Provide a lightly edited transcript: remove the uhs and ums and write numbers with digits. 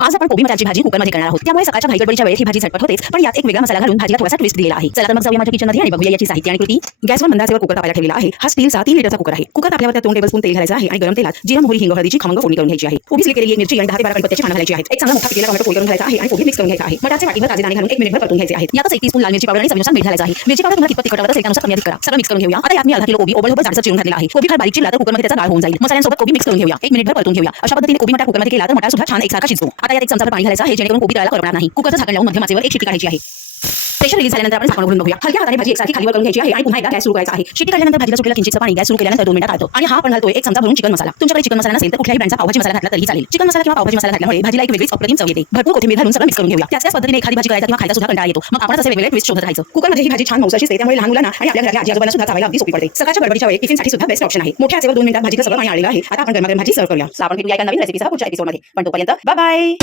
आज आपण कोबी मटारची भाजी कुकरमध्ये करणार आहोत. त्यामुळे सकाळच्या घाईगडबडीच्या वेळेत ही भाजी झटपट होतेच, पण यात एक वेगळा मसाला घालून भाजीला थोडासा ट्विस्ट दिलेला आहे. चला तर मग जाऊया माझ्या किचनमध्ये आणि बघूया याची साहित्य आणि कृती. गॅसवर मंद आचेवर कुकर तापायला ठेवलेला आहे. हा स्टीलचा 3 लिटरचा कुकर आहे. कुकर तापल्यावर त्यात 2 टेबलस्पून तेल घालायचं आहे आणि गरम तेलात जिरा, मोहरी, हिंग, हळदीची खमंग फोडणी करून घ्यायची आहे. कोबी सिलेक्ट केलेली एक मिरची आणि 10 ते 12 कढीपत्त्याची पानं घालायची आहेत. एक चांगला मोठा पिकलेला टोमॅटो फोल्ड करून घालायचा आहे आणि कोबी मिक्स करून घ्यायचा आहे. मटारचे वाटीवर ताजे दाणे घालून 1 मिनिटभर परतून घ्यायचे आहेत. यातच 1 टीस्पून लाल मिरची पावडर आणि चवीनुसार मीठ घालायचं आहे. मिरची पावडर तुम्हाला कितपत तिखट आवडत असेल त्यानुसार कमी अधिक करा. सगळं मिक्स करून घेऊया. आता यात मी अर्धा किलो कोबी ओबडधोबड जाडसर चिरून घातलेला आहे. कोबी फार बारीक चिरला तर कुकरमध्ये त्याचा गाळ होऊन जाईल. मसाल्यांसोबत कोबी मिक्स करून घेऊया. 1 मिनिटभर परतून घेऊया. अशा पद्धतीने कोबी मटार कुकरमध्ये केला तर मटार सुद्धा छान एकसारखा शिजतो. आता यात 1 चमचा पाणी घालायचं आहे जेणेकरून कोबी तळायला करपणार नाही. कुकरचं झाकण लावून मध्यम आचेवर 1 शिट्टी काढायची आहे. प्रेशर रिलीज झाल्यानंतर आपण झाकण उघडून बघूया. हलक्या हाताने भाजी एकसारखी खालीवर करून घ्यायची आहे आणि पुन्हा एकदा गॅस सुरू करायचा आहे. शिट्टी काढल्यानंतर भाजीला सुटलेलं किंचितचं पाणी गॅस सुरू केल्यानंतर 2 मिनिटात आटतो आणि हा आपण घालतोय 1 चमचा भरून चिकन मसाला. तुमच्याकडे चिकन मसाला नसेल तर कुठल्याही ब्रँडचा पावभाजी मसाला घातला तरी चालेल. चिकन मसाला किंवा पावभाजी मसाला घातल्यामुळे भाजीला एक वेगळीच अप्रतिम चव येते. भरपूर कोथिंबीर घालून सगळं मिक्स करून घेऊया. त्याच पद्धतीने एखादी भाजी करायचा किंवा खायचा सुद्धा कंटाळा येतो. मग आपण असे वेगवेगळे ट्विस्ट शोधत राहायचं. कुकरमध्ये ही भाजी छान मऊसर शिजते त्यामुळे लहान मुलांना आणि आपल्या घरातल्या आजी आजोबांना सुद्धा चावायला अगदी सोपी पडते. सकाळच्या गडबडीच्या वेळी टिफिनसाठी सुद्धा बेस्ट ऑप्शन आहे. मोठ्या आचेवर 2 मिनिटात भाजीचं सगळं पाणी आलेलं आहे. आता आपण गरमागरम भाजी सर्व्ह करूया. आपण भेटूया एका नवीन रेसिपीसह पुढच्या एपिसोडमध्ये. पण तोपर्यंत बाय बाय.